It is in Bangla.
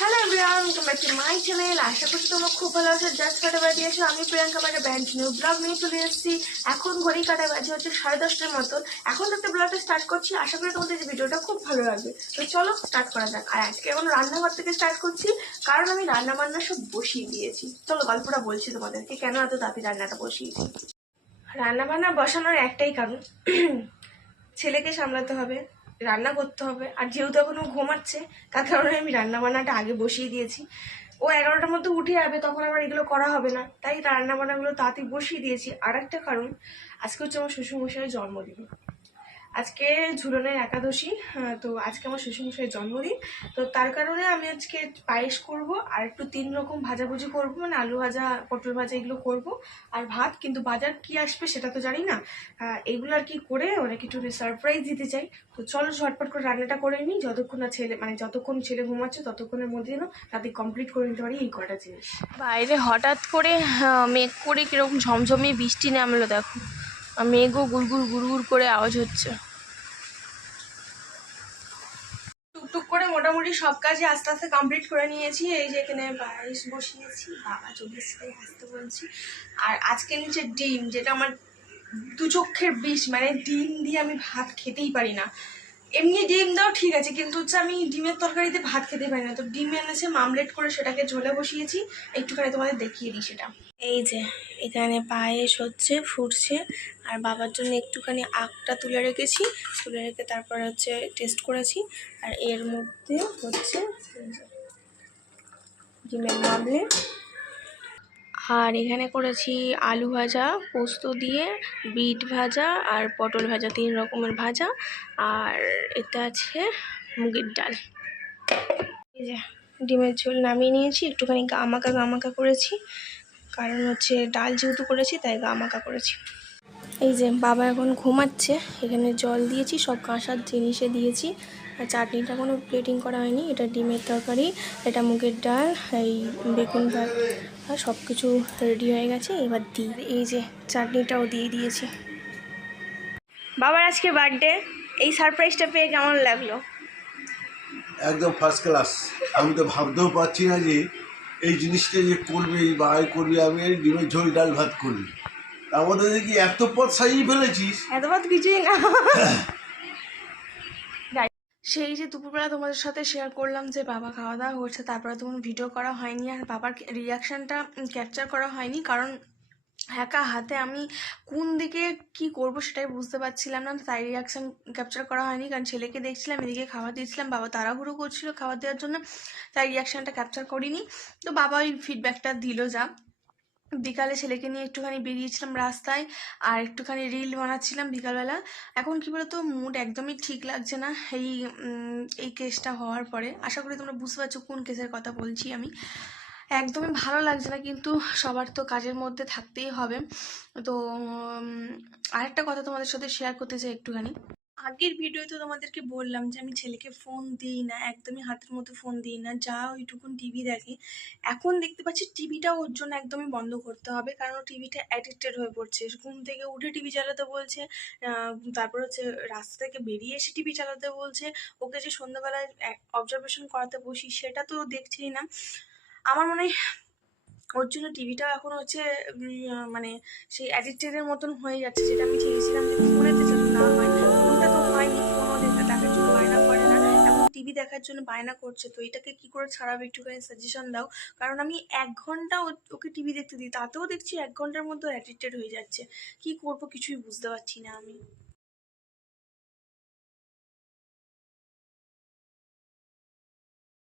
Hello everyone, welcome back to my channel. আশা করছি তোমরা খুব ভালো আছো। জাস্ট ফাটাফাটি এসো, আমি প্রিয়াঙ্কা মানে ব্যান্ড নিউ ব্লগ নিয়ে চলে এসেছি। এখন ঘড়ি কাটা বাজে হচ্ছে 10:30টার মতন। এখন থেকে ব্লগটা স্টার্ট করছি। আশা করি তোমাদের এই ভিডিওটা খুব ভালো লাগবে। তো চলো স্টার্ট করা যাক। আর আজকে এখন রান্নাঘর থেকে স্টার্ট করছি, কারণ আমি রান্না বান্না সব বসিয়ে দিয়েছি। চলো গল্পটা বলছি তোমাদেরকে, কেন এত তাড়াতাড়ি রান্নাটা বসিয়েছি। রান্না বান্না বসানোর একটাই কারণ, ছেলেকে সামলাতে হবে, রান্না করতে হবে। আর যেহেতু এখনো ঘুমাচ্ছে, তার কারণে আমি রান্না বান্নাটা আগে বসিয়ে দিয়েছি। ও 11টার মধ্যে উঠে যাবে, তখন আমার এগুলো করা হবে না, তাই রান্না বান্নাগুলো তাড়াতাড়ি বসিয়ে দিয়েছি। আর একটা কারণ, আজকে হচ্ছে আমার শ্বশুরমশাইয়ের জন্মদিন। আজকে ঝুলনের একাদশী। তো আজকে আমার শ্বশুরমশাইয়ের জন্মদিন। তো তার কারণে আমি আজকে পায়েস করব, আর একটু 3 রকম ভাজাভুজি করব, মানে আলু ভাজা, পটল ভাজা, এগুলো করব। আর ভাত, কিন্তু বাজার কি আসবে সেটা তো জানি না। এগুলো আর কি করে ওনাকে একটু সারপ্রাইজ দিতে চাই। তো চলো ঝটপট করে রান্নাটা করে নিই, যতক্ষণ না ছেলে, মানে যতক্ষণ ছেলে ঘুমাচ্ছে ততক্ষণের মধ্যে যেন তাতে কমপ্লিট করে নিতে পারি এই কটা জিনিস। বাইরে হঠাৎ করে মেঘ করে কিরকম ঝমঝমে বৃষ্টি নামলো, দেখো। মেঘও গুড়গুড় গুড়গুড় করে আওয়াজ হচ্ছে। টুকটুক করে মোটামুটি সব কাজই আস্তে আস্তে কমপ্লিট করে নিয়েছি। এই যে এখানে পায়েস বসিয়েছি, বাবা চলে এসে আসতে বলছি। আর আজকে নিচে ডিম, যেটা আমার দু চক্ষের বিষ, মানে ডিম দিয়ে আমি ভাত খেতেই পারি না। এমনি ডিম দাও ঠিক আছে, কিন্তু হচ্ছে আমি ডিমের তরকারিতে ভাত খেতে পারি না। তো ডিম এনেছে, মামলেট করে সেটাকে ঝোলে বসিয়েছি। একটুখানি তোমাদের দেখিয়ে দিই সেটা। এই যে এখানে পায়েস হচ্ছে, ফুটছে। আর বাবার জন্য একটুখানি আখটা তুলে রেখেছি, তুলে রেখে তারপরে হচ্ছে টেস্ট করেছি। আর এর মধ্যে হচ্ছে ডিমের মামলেট। আর এখানে করেছি আলু ভাজা পোস্ত দিয়ে, বিট ভাজা আর পটল ভাজা, 3 রকমের ভাজা। আর এটা আছে মুগের ডাল। এই যে ডিমের ঝোল নামিয়ে নিয়েছি, একটুখানি গামাকা করেছি, কারণ হচ্ছে ডাল যেহেতু করেছি তাই গামাকা করেছি। এই যে বাবা এখন ঘুমাচ্ছে, এখানে জল দিয়েছি, সব কাঁসার জিনিসে দিয়েছি। আর চাটনিটা কোনো প্লেটিং করা হয়নি। এটা ডিমের তরকারি, এটা মুগের ডাল, এই বেগুন ভাত, সব কিছু রেডি হয়ে গেছে। এবার দিই, এই যে চাটনিটাও দিয়ে দিয়েছি। বাবার আজকে বার্থডে, এই সারপ্রাইজটা পেয়ে কেমন লাগলো? একদম ফার্স্ট ক্লাস। আমি তো ভাবতেও পারছি না যে এই জিনিসটা যে করবে, এই বাড়াই করবি, আমি এই ডিমের ঝোল ডাল ভাত করবি। তার মধ্যে দেখি এত পথ সাজিয়ে ফেলেছিস। এত বাদ কিছুই না। সেই যে দুপুরবেলা তোমাদের সাথে শেয়ার করলাম যে বাবা খাওয়া দাওয়া করছে, তারপরে তখন ভিডিও করা হয়নি আর বাবার রিয়াকশানটা ক্যাপচার করা হয়নি, কারণ একা হাতে আমি কোন দিকে কি করব সেটাই বুঝতে পারছিলাম না, তাই রিয়াকশান ক্যাপচার করা হয়নি। কারণ ছেলেকে দেখছিলাম, এদিকে খাবার দিয়েছিলাম, বাবা তাড়াহুড়ো করছিল খাবার দেওয়ার জন্য, তাই রিয়াকশানটা ক্যাপচার করিনি। তো বাবা ওই ফিডব্যাকটা দিল যা। বিকালে ছেলেকে নিয়ে একটুখানি বেরিয়েছিলাম রাস্তায়, আর একটুখানি রিল বানাচ্ছিলাম বিকালবেলা। এখন কি বলতো, মুড একদমই ঠিক লাগছে না এই কেসটা হওয়ার পরে। আশা করি তোমরা বুঝতে পারছো কোন কেসের কথা বলছি আমি। একদমই ভালো লাগছে না, কিন্তু সবার তো কাজের মধ্যে থাকতেই হবে। তো আরেকটা কথা তোমাদের সাথে শেয়ার করতে চাই একটুখানি। আগের ভিডিওতে তোমাদেরকে বললাম যে আমি ছেলেকে ফোন দিই না, একদমই হাতের মধ্যে ফোন দিই না, যা ওইটুকুন টিভি দেখে। এখন দেখতে পাচ্ছি টিভিটাও ওর জন্য একদমই বন্ধ করতে হবে, কারণ ও টিভিটা অ্যাডিক্টেড হয়ে পড়ছে। ঘুম থেকে উঠে টিভি চালাতে বলছে, তারপর হচ্ছে রাস্তা থেকে বেরিয়ে এসে টিভি চালাতে বলছে। ওকে যে সন্ধ্যাবেলায় অবজারভেশন করাতে বসি, সেটা তো দেখছি না। আমার মনে হয় ওর জন্য টিভিটাও এখন হচ্ছে মানে সেই অ্যাডিক্টেডের মতন হয়ে যাচ্ছে, যেটা আমি চেয়েছিলাম যে ফোনেতে যেন না হয়। ফোনটা তো হয়নি, ফোনও দেখার জন্য বায়না করে না, এখন টিভি দেখার জন্য বায়না করছে। তো এটাকে কি করে ছাড়াবে, একটুখানি সাজেশন দাও। কারণ আমি 1 ঘন্টা ওকে টিভি দেখতে দিই, তাতেও দেখছি 1 ঘন্টার মধ্যে অ্যাডিক্টেড হয়ে যাচ্ছে। কি করব কিছুই বুঝতে পারছি না আমি।